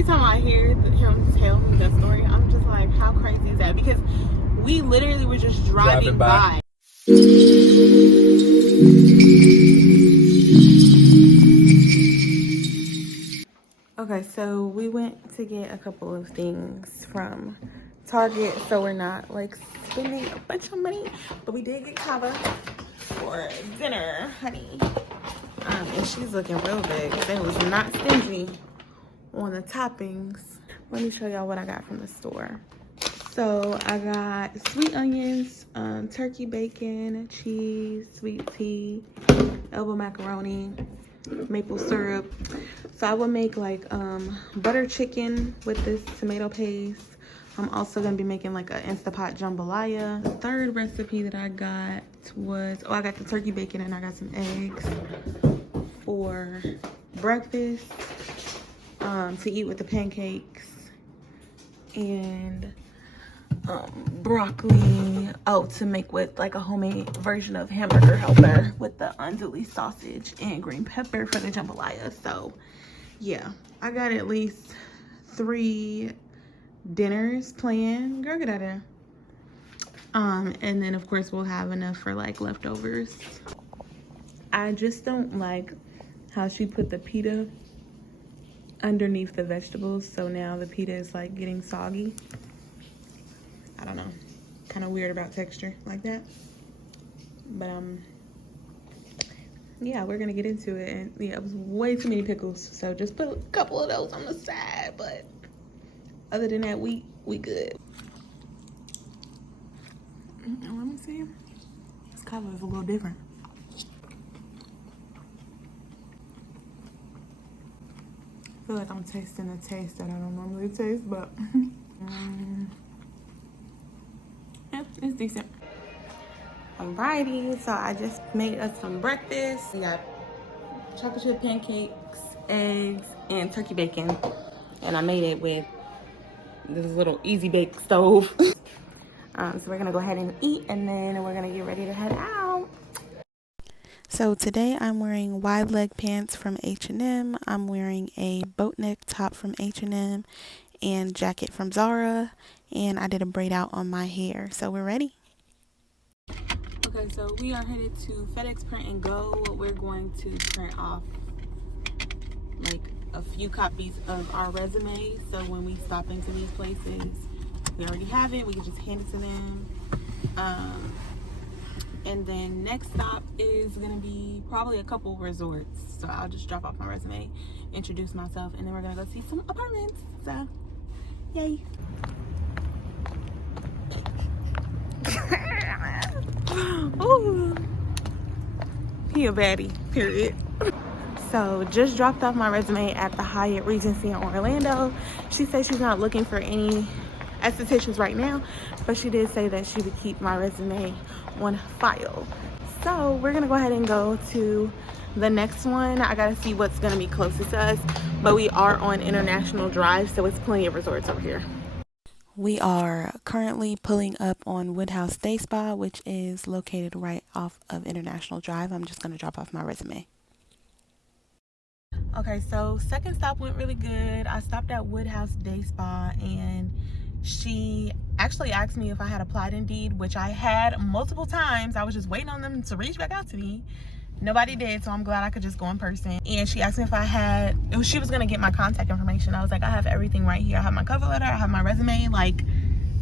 every time I hear him tell me that story, I'm just like, how crazy is that? Because we literally were just driving by. Okay, so we went to get a couple of things from Target, so we're not like spending a bunch of money, but we did get Kava for dinner, honey. And she's looking real big. They was not stingy on the toppings. Let me show y'all what I got from the store. So I got sweet onions, turkey bacon, cheese, sweet tea, elbow macaroni, maple syrup. So I will make like butter chicken with this tomato paste. I'm also gonna be making like an Instapot jambalaya. The third recipe that I got was, I got the turkey bacon and I got some eggs for breakfast to eat with the pancakes, and broccoli to make with like a homemade version of hamburger helper with the andouille sausage and green pepper for the jambalaya. So yeah, I got at least 3 dinners planned. Girl, get out of there. And then of course we'll have enough for like leftovers. I just don't like how she put the pita underneath the vegetables, so now the pita is like getting soggy. I don't know, kind of weird about texture like that. But yeah, we're gonna get into it. And yeah, it was way too many pickles, so just put a couple of those on the side. But other than that, we good. Let me see. This color is a little different. I feel like I'm tasting a taste that I don't normally taste, but yeah, it's decent. Alrighty, so I just made us some breakfast. We got chocolate chip pancakes, eggs, and turkey bacon. And I made it with this little easy bake stove. So we're gonna go ahead and eat, and then we're gonna get ready to head out. So today I'm wearing wide leg pants from H&M. I'm wearing a boat neck top from H&M and jacket from Zara. And I did a braid out on my hair. So we're ready. Okay, so we are headed to FedEx Print and Go. We're going to print off like a few copies of our resume, so when we stop into these places, we already have it. We can just hand it to them. And then next stop is gonna be probably a couple resorts. So I'll just drop off my resume, introduce myself, and then we're gonna go see some apartments. So, yay. Ooh. He a baddie, period. So just dropped off my resume at the Hyatt Regency in Orlando. She said she's not looking for any estheticians right now, but she did say that she would keep my resume on file. So we're gonna go ahead and go to the next one. I gotta see what's gonna be closest to us, but we are on International Drive, so it's plenty of resorts over here. We are currently pulling up on Woodhouse Day Spa, which is located right off of International Drive. I'm just gonna drop off my resume. Okay, so second stop went really good. I stopped at Woodhouse Day Spa, and she actually asked me if I had applied Indeed, which I had multiple times. I was just waiting on them to reach back out to me. Nobody did, so I'm glad I could just go in person. And she asked me if I had, she was gonna get my contact information. I was like, I have everything right here. I have my cover letter, I have my resume, like,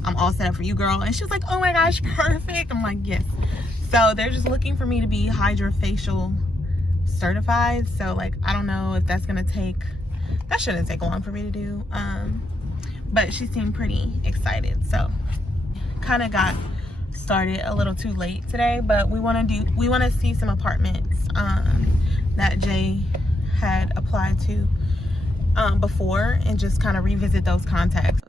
I'm all set up for you, girl. And she was like, oh my gosh, perfect. I'm like, yes. So they're just looking for me to be HydraFacial certified, so like I don't know if that's gonna take, that shouldn't take long for me to do, but she seemed pretty excited, so kind of got started a little too late today. But we want to see some apartments that Jay had applied to before, and just kind of revisit those contacts.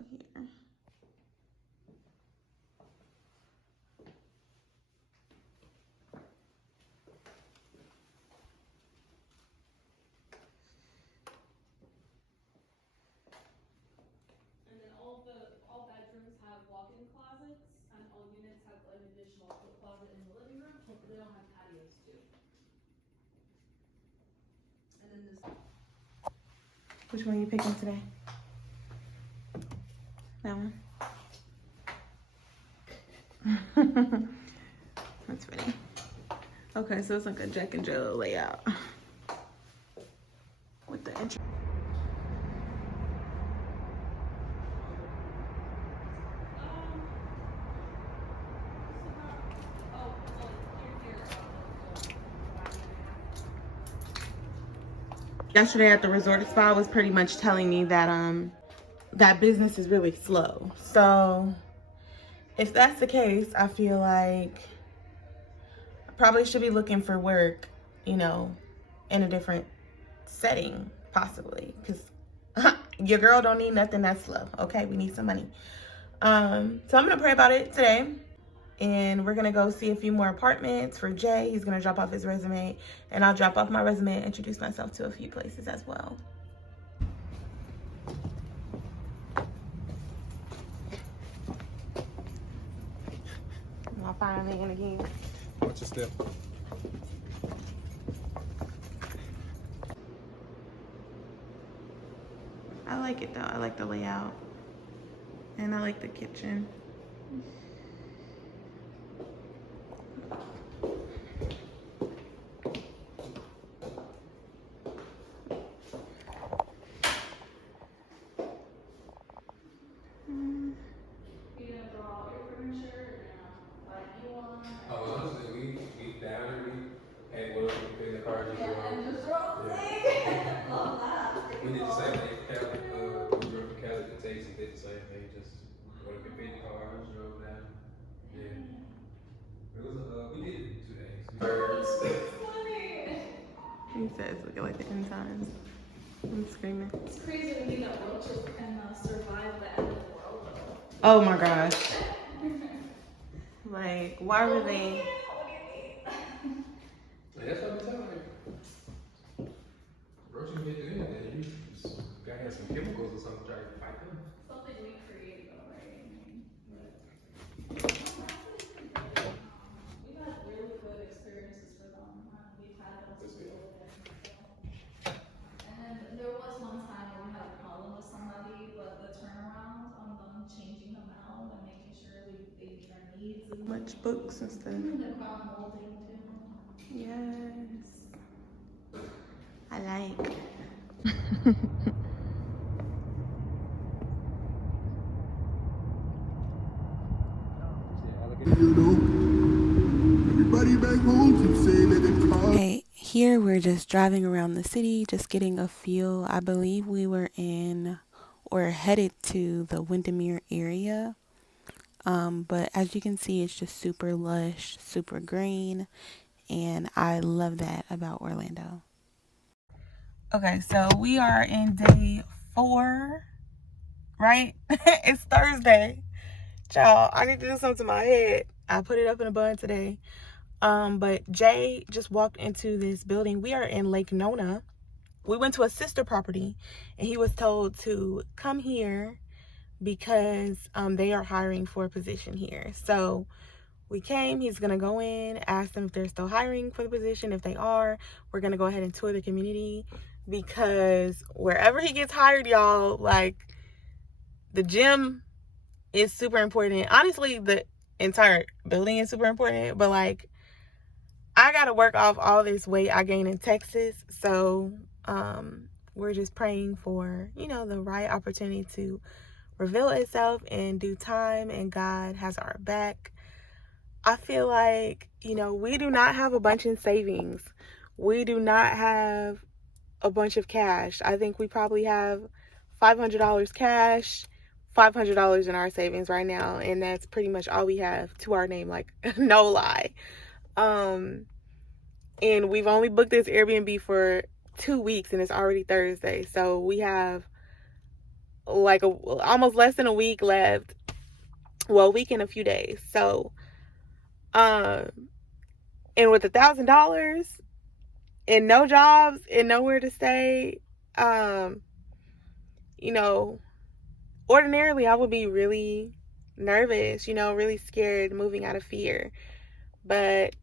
Which one are you picking today? That one. That's funny. Okay, so it's like a Jack and Jill layout with the entry. Yesterday at the resort spa was pretty much telling me that that business is really slow. So if that's the case, I feel like I probably should be looking for work, you know, in a different setting, possibly, because your girl don't need nothing that's slow. Okay, we need some money. So I'm gonna pray about it today, and we're gonna go see a few more apartments for Jay. He's gonna drop off his resume, and I'll drop off my resume and introduce myself to a few places as well. My fire man again. Watch your step. I like it though. I like the layout, and I like the kitchen. He says, looking like the end times. I'm screaming. It's crazy to me that roaches can survive the end of the world. Oh my gosh. Like, why were they? That's what I'm telling you. Roaches can get in there, and you gotta have some chemicals or something to try to fight them. Something we create, though, right? We've had really good experiences with them. We've had them since we were there. And then there was one time where we had a problem with somebody, but the turnaround on them changing them out and making sure they meet their needs and Much books and stuff. the ground molding too. Yes. I like. Okay, here we're just driving around the city, just getting a feel. I believe we were in or headed to the Windermere area. But as you can see, it's just super lush, super green, and I love that about Orlando. Okay, so we are in day 4, right? It's Thursday. Child, I need to do something to my head. I put it up in a bun today. But Jay just walked into this building. We are in Lake Nona. We went to a sister property, and he was told to come here because they are hiring for a position here. So we came. He's gonna go in, ask them if they're still hiring for the position. If they are, we're gonna go ahead and tour the community, because wherever he gets hired, y'all, like, the gym is super important. Honestly, the entire building is super important, but like, I gotta work off all this weight I gained in Texas. So we're just praying for, you know, the right opportunity to reveal itself in due time, and God has our back. I feel like, you know, we do not have a bunch in savings. We do not have a bunch of cash. I think we probably have $500 cash, $500 in our savings right now, and that's pretty much all we have to our name, like, no lie. And we've only booked this Airbnb for 2 weeks, and it's already Thursday. So we have like almost less than a week left. Well, a week and a few days. So, and with $1,000 and no jobs and nowhere to stay, you know, ordinarily I would be really nervous, you know, really scared, moving out of fear. But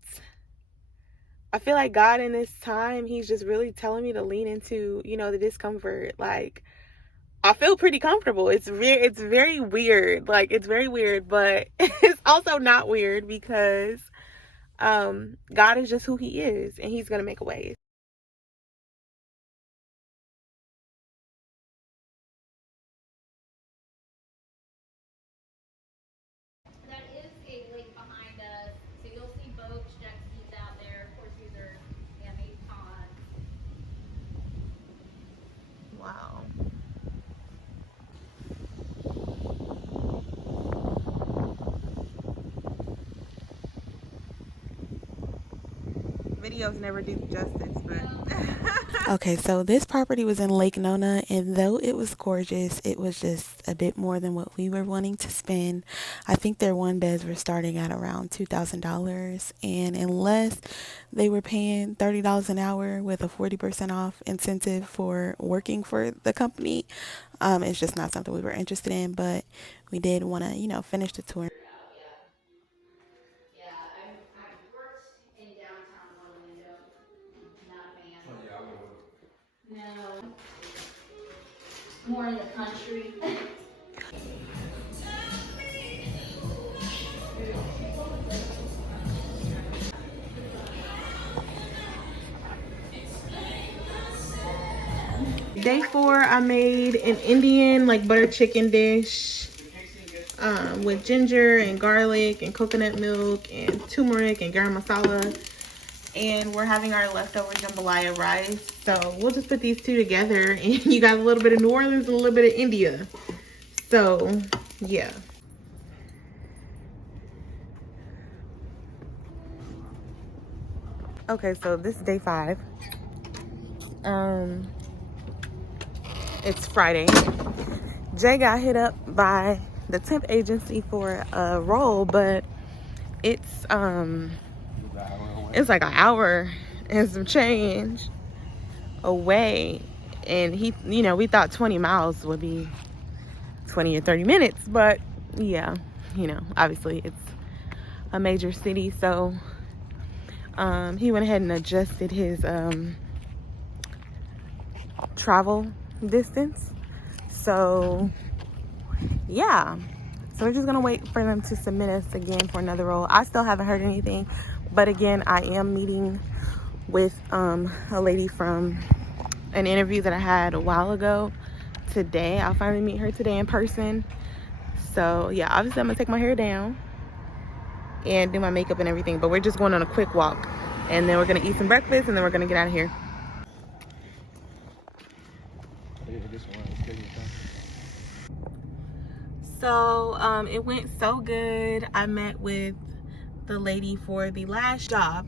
I feel like God in this time, he's just really telling me to lean into, you know, the discomfort. Like, I feel pretty comfortable. It's very weird. Like, it's very weird, but it's also not weird because God is just who he is, and he's gonna make a way. That is a lake behind us, so you'll see boats, jet skis out there. Of course, these are man-made ponds. Wow. Videos never do justice, but okay, so this property was in Lake Nona, and though it was gorgeous, it was just a bit more than what we were wanting to spend. I think their one beds were starting at around $2,000, and unless they were paying $30 an hour with a 40% off incentive for working for the company, it's just not something we were interested in, but we did want to, you know, finish the tour. Yeah, I've worked in downtown Orlando. Not a fan. Oh, yeah, I went with No. More in the country. Day 4, I made an Indian like butter chicken dish with ginger and garlic and coconut milk and turmeric and garam masala. And we're having our leftover jambalaya rice. So we'll just put these two together, and you got a little bit of New Orleans and a little bit of India. So yeah. Okay, so this is day 5. It's Friday. Jay got hit up by the temp agency for a role, but it's like an hour and some change away, and he, you know, we thought 20 miles would be 20 or 30 minutes, but yeah, you know, obviously it's a major city, so he went ahead and adjusted his travel distance. So yeah, so we're just gonna wait for them to submit us again for another role. I still haven't heard anything, but again, I am meeting with a lady from an interview that I had a while ago today. I'll finally meet her today in person. So yeah, obviously I'm gonna take my hair down and do my makeup and everything, but we're just going on a quick walk, and then we're gonna eat some breakfast, and then we're gonna get out of here. So it went so good. I met with the lady for the last job,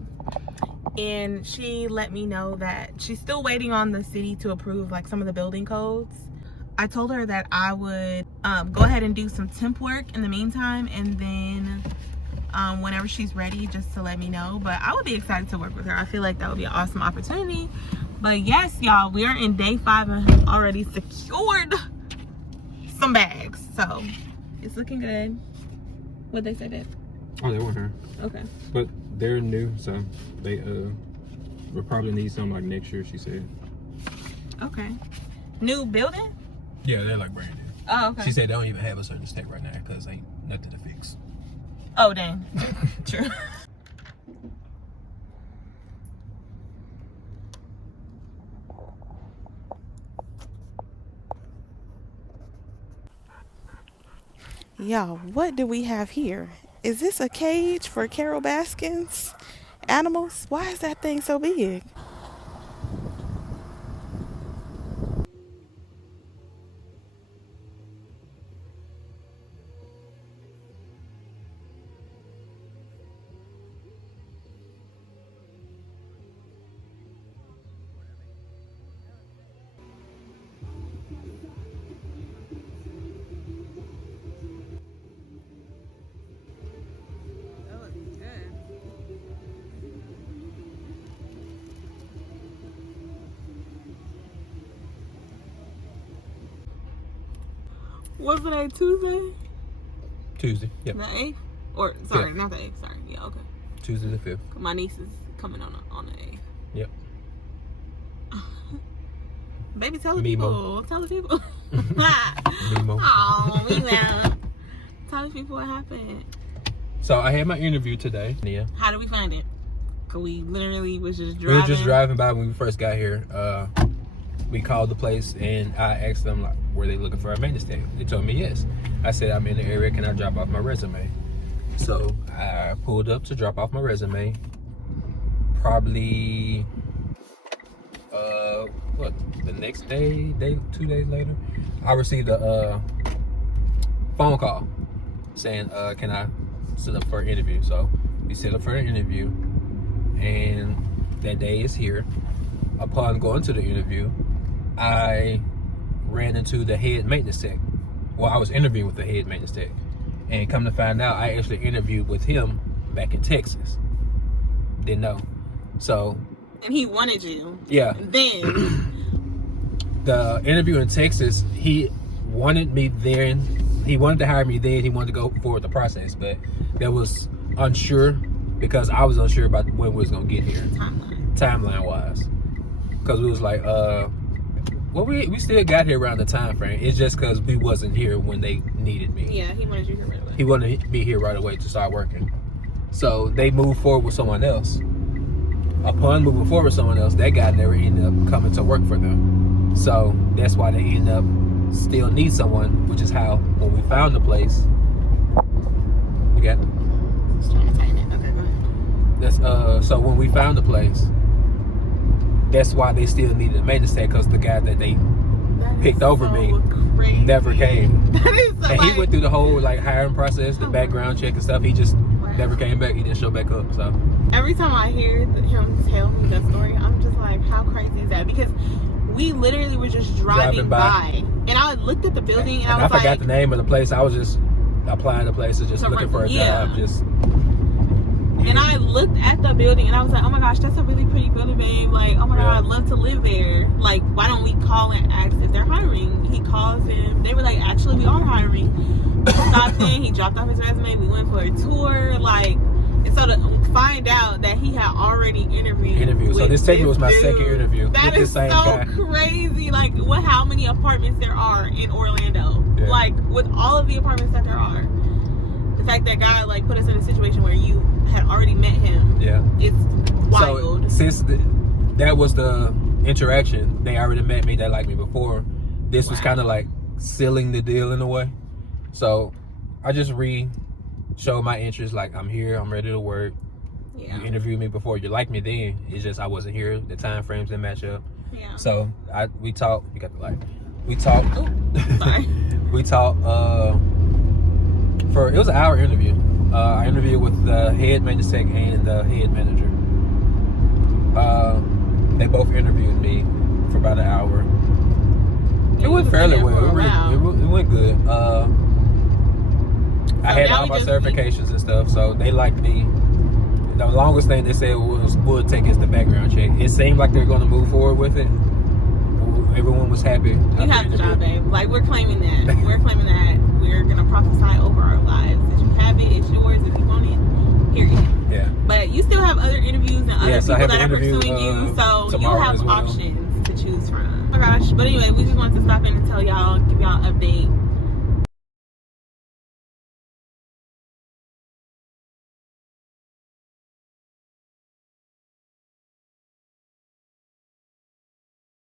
and she let me know that she's still waiting on the city to approve like some of the building codes. I told her that I would go ahead and do some temp work in the meantime, and then whenever she's ready, just to let me know. But I would be excited to work with her. I feel like that would be an awesome opportunity. But yes, y'all, we are in day 5 and have already secured some bags, so it's looking good. What'd they say, babe? Oh, they weren't her. Okay. But they're new, so they will probably need some like next year, she said. Okay. New building? Yeah, they're like brand new. Oh, okay. She said they don't even have a certain state right now because ain't nothing to fix. Oh, dang. True. Y'all, what do we have here? Is this a cage for Carol Baskin's animals? Why is that thing so big? What's today, Tuesday? Tuesday, yep. The 8th? Or, sorry, Yeah. not the 8th, sorry. Yeah, okay. Tuesday the 5th. My niece is coming on the 8th. Yep. Baby, tell the Mimo. people. Tell the people. Nemo. Oh, we will. Tell the people what happened. So I had my interview today. Yeah. How did we find it? Cause we literally was just We driving. were just driving by when we first got here. We called the place and I asked them like, were they looking for a maintenance tech? They told me yes. I said, I'm in the area. Can I drop off my resume? So I pulled up to drop off my resume. Probably, the next day, 2 days later, I received a phone call saying, can I sit up for an interview? So we set up for an interview, and that day is here. Upon going to the interview, I ran into the head maintenance tech. Well, I was interviewing with the head maintenance tech, and come to find out, I actually interviewed with him back in Texas. Didn't know. So, and he wanted you. yeah. Then The interview in Texas, he wanted me there, and he wanted to hire me then. He wanted to go forward the process, but that was unsure because I was unsure about when we was gonna get here, timeline wise. Because we was like, well, we still got here around the time frame. It's just because we wasn't here when they needed me. yeah, he wanted you here right away. He wanted to be here right away to start working. So they moved forward with someone else. Upon moving forward with someone else, that guy never ended up coming to work for them. So that's why they end up still need someone, which is how when we found the place, you got it? Just trying to tighten it. Okay, go ahead. That's so when we found the place, that's why they still needed a maintenance tech, because the guy that they That picked is over so me crazy. never came. That is so, And he like, went through the whole like hiring process, the background check and stuff. He just Wow. never came back. He didn't show back up. So every time I hear him tell me that story, I'm just like, how crazy is that? Because we literally were just driving by, and I looked at the building, and I was forgot like, the name of the place. I was just applying to places, just So, looking for a yeah. job. Just and I looked at the building, and I was like, oh my gosh, that's a really pretty building, babe. Like, oh my Yeah. god, I'd love to live there. Like, why don't we call and ask if they're hiring? He calls them. They were like, actually, we are hiring. We stopped in. He dropped off his resume. We went for a tour. Like, and so to find out that he had already interviewed. So with this technically was my second dude, interview That with the is same so guy. crazy. Like, how many apartments there are in Orlando? Yeah. Like, with all of the apartments that there are, the fact that God like put us in a situation where you had already met him, Yeah. it's wild. So since that was the interaction, they already met me. They liked me before. This was Wow. kind of like sealing the deal in a way. So I just showed my interest. Like, I'm here. I'm ready to work. Yeah. You interviewed me before. You liked me then. It's just I wasn't here. The time frames didn't match up. Yeah. So we talked. You got the light. We talked. Oh, sorry. We talked it was an hour interview. I interviewed with the head maintenance tech and the head manager. They both interviewed me for about an hour. It went fairly well. It went good. I had now all we my just certifications and stuff, so they liked me. The longest thing they said would take is the background check. It seemed like they're going to move forward with it. Everyone was happy. You have the job, babe. Like, we're claiming that. We're claiming that. We're gonna prophesy over our lives. That you have it, it's yours. If you want it, period. Yeah. But you still have other interviews and other Yes, I people have that an are interview, pursuing you, so you tomorrow have as well. options to choose from. Oh my gosh! But anyway, we just wanted to stop in and tell y'all, give y'all an update.